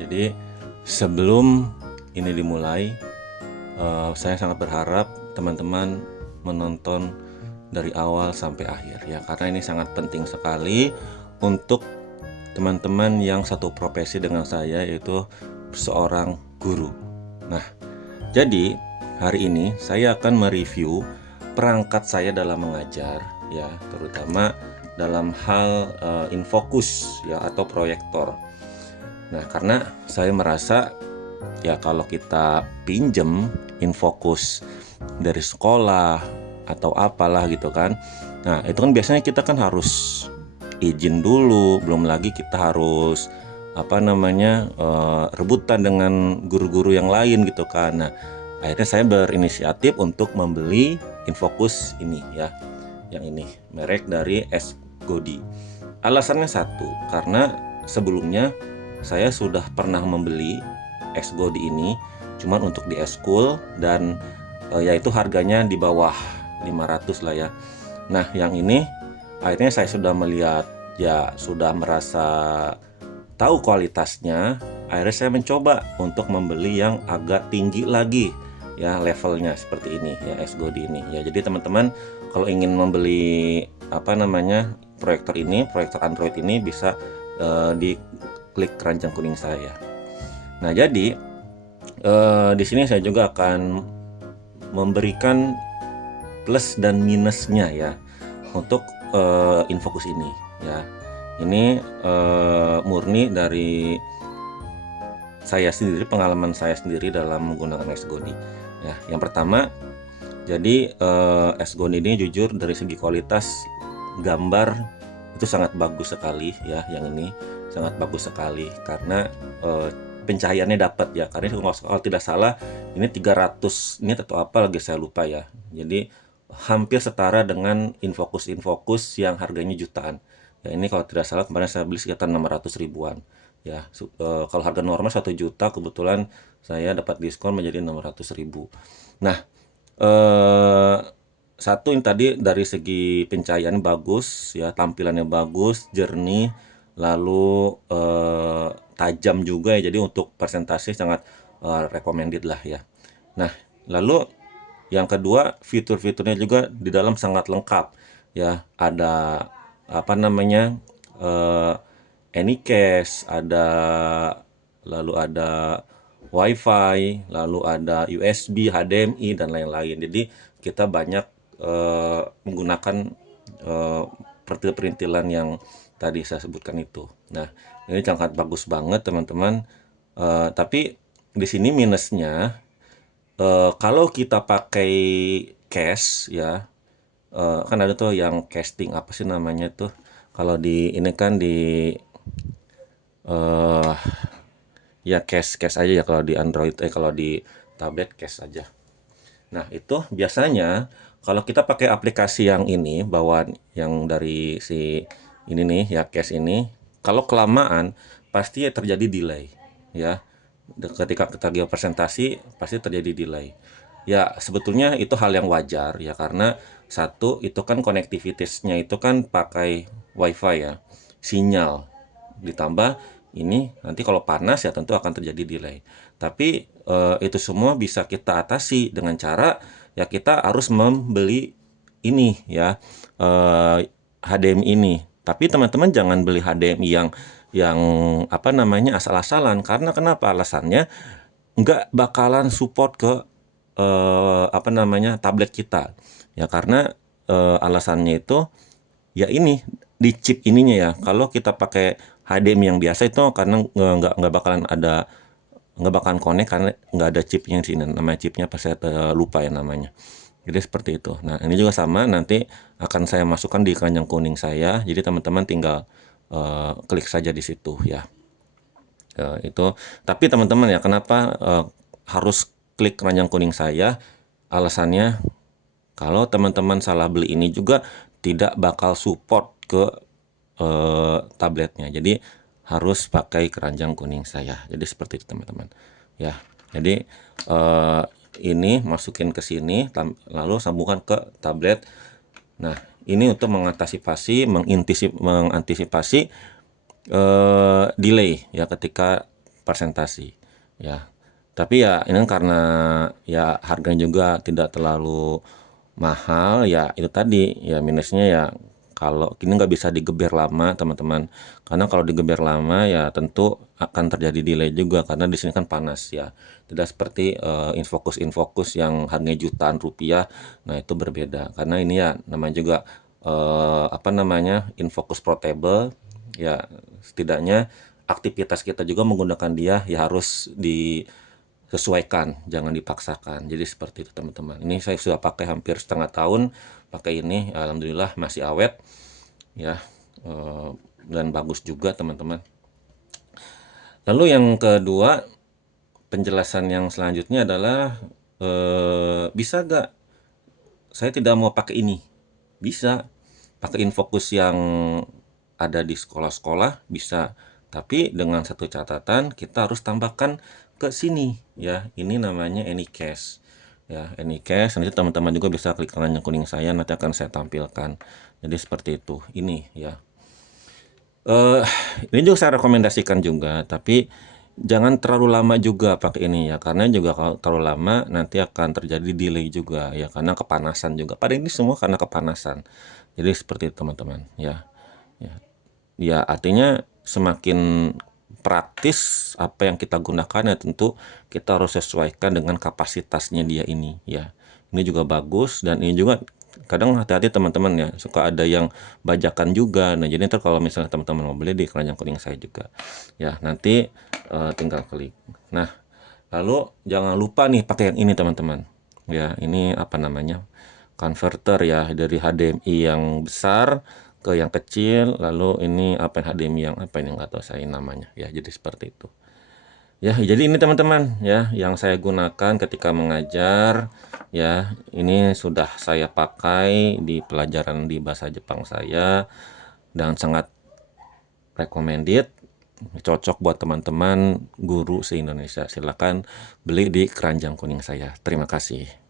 Jadi sebelum ini dimulai, saya sangat berharap teman-teman menonton dari awal sampai akhir ya, karena ini sangat penting sekali untuk teman-teman yang satu profesi dengan saya, yaitu seorang guru. Nah, jadi hari ini saya akan mereview perangkat saya dalam mengajar ya, terutama dalam hal infocus ya atau proyektor. Nah, karena saya merasa ya kalau kita pinjem infocus dari sekolah atau apalah gitu kan. Nah, itu kan biasanya kita kan harus izin dulu, belum lagi kita harus rebutan dengan guru-guru yang lain gitu kan. Nah, akhirnya saya berinisiatif untuk membeli infocus ini ya, yang ini merek dari S-Godi. Alasannya satu, karena sebelumnya saya sudah pernah membeli S-Godi ini cuman untuk di S-School dan yaitu harganya di bawah 500 lah ya. Nah, yang ini akhirnya saya sudah melihat ya, sudah merasa tahu kualitasnya. Akhirnya saya mencoba untuk membeli yang agak tinggi lagi ya, levelnya seperti ini ya, S-Godi ini ya. Jadi teman-teman kalau ingin membeli proyektor ini, proyektor Android ini, bisa diklik keranjang kuning saya. Nah, jadi di sini saya juga akan memberikan plus dan minusnya ya untuk infocus ini ya. Ini murni dari saya sendiri, pengalaman saya sendiri dalam menggunakan S-Godi ya. Yang pertama, jadi S-Godi ini jujur dari segi kualitas gambar itu sangat bagus sekali ya. Yang ini sangat bagus sekali karena pencahayaannya dapat ya, karena kalau tidak salah ini 300 nit atau apa lagi saya lupa ya. Jadi hampir setara dengan infocus yang harganya jutaan ya. Ini kalau tidak salah kemarin saya beli sekitar 600 ribuan ya. Kalau harga normal 1 juta, kebetulan saya dapat diskon menjadi 600 ribu. Nah, satu ini tadi dari segi pencahayaan bagus ya, tampilannya bagus, jernih, lalu tajam juga ya. Jadi untuk presentasi sangat recommended lah ya. Nah, lalu yang kedua, fitur-fiturnya juga di dalam sangat lengkap ya. Ada eh, Anycast, lalu ada WiFi, lalu ada USB, HDMI dan lain-lain. Jadi kita banyak menggunakan eh, perintilan yang tadi saya sebutkan itu. Nah, ini sangat bagus banget teman-teman. Tapi di sini minusnya, kalau kita pakai cache ya, kan ada tuh yang casting, apa sih namanya tuh? Kalau di ini kan di eh ya cache aja ya, kalau di Android, kalau di tablet cache aja. Nah, itu biasanya kalau kita pakai aplikasi yang ini, bawaan yang dari si ini nih ya, cache ini, kalau kelamaan pasti terjadi delay ya. Ketika kita lagi presentasi pasti terjadi delay. Ya, sebetulnya itu hal yang wajar ya, karena satu itu kan konektivitasnya itu kan pakai WiFi ya, sinyal. Ditambah ini nanti kalau panas ya tentu akan terjadi delay. Tapi itu semua bisa kita atasi dengan cara ya kita harus membeli ini ya, HDMI ini. Tapi teman-teman jangan beli HDMI yang asal-asalan, karena kenapa? Alasannya nggak bakalan support ke tablet kita ya, karena alasannya itu ya ini di chip ininya ya. Kalau kita pakai HDMI yang biasa itu karena nggak bakalan connect, karena nggak ada chipnya di sini. Namanya chipnya pas saya lupa ya namanya. Jadi seperti itu. Nah, ini juga sama, nanti akan saya masukkan di keranjang kuning saya. Jadi teman-teman tinggal klik saja di situ ya. Itu. Tapi teman-teman ya, kenapa harus klik keranjang kuning saya? Alasannya, kalau teman-teman salah beli ini juga tidak bakal support ke tabletnya. Jadi harus pakai keranjang kuning saya. Jadi seperti itu teman-teman. Ya. Jadi ini masukin ke sini, lalu sambungkan ke tablet. Nah, ini untuk mengantisipasi delay ya ketika presentasi ya. Tapi ya ini kan karena ya harganya juga tidak terlalu mahal, ya itu tadi ya minusnya ya kalau ini nggak bisa digeber lama teman-teman. Karena kalau digeber lama ya tentu akan terjadi delay juga karena di sini kan panas ya. Tidak seperti infocus yang harganya jutaan rupiah. Nah, itu berbeda karena ini ya namanya juga apa namanya infocus portable ya, setidaknya aktivitas kita juga menggunakan dia ya harus disesuaikan, jangan dipaksakan. Jadi seperti itu teman-teman. Ini saya sudah pakai hampir setengah tahun pakai ini, alhamdulillah masih awet ya, dan bagus juga teman-teman. Lalu yang kedua, penjelasan yang selanjutnya adalah bisa gak saya tidak mau pakai ini? Bisa pakai infocus yang ada di sekolah-sekolah, bisa, tapi dengan satu catatan kita harus tambahkan ke sini ya. Ini namanya Anycast ya. Anycast nanti teman-teman juga bisa klik kanan yang kuning saya, nanti akan saya tampilkan. Jadi seperti itu ini ya. Ini juga saya rekomendasikan juga, tapi jangan terlalu lama juga pakai ini ya, karena juga kalau terlalu lama nanti akan terjadi delay juga ya, karena kepanasan juga. Pada ini semua karena kepanasan. Jadi seperti itu teman-teman ya. Ya, ya artinya semakin praktis apa yang kita gunakan ya tentu kita harus sesuaikan dengan kapasitasnya dia ini ya. Ini juga bagus dan ini juga kadang hati-hati teman-teman ya, suka ada yang bajakan juga. Nah, jadi ntar kalau misalnya teman-teman mau beli di keranjang kuning saya juga. Ya, nanti tinggal klik. Nah, lalu jangan lupa nih pakai yang ini teman-teman. Ya, ini apa namanya? Converter ya, dari HDMI yang besar ke yang kecil, lalu ini apa HDMI yang apa ini nggak tahu saya namanya ya. Jadi seperti itu. Ya, jadi ini teman-teman ya yang saya gunakan ketika mengajar ya. Ini sudah saya pakai di pelajaran di bahasa Jepang saya dan sangat recommended, cocok buat teman-teman guru se-Indonesia. Silakan beli di keranjang kuning saya. Terima kasih.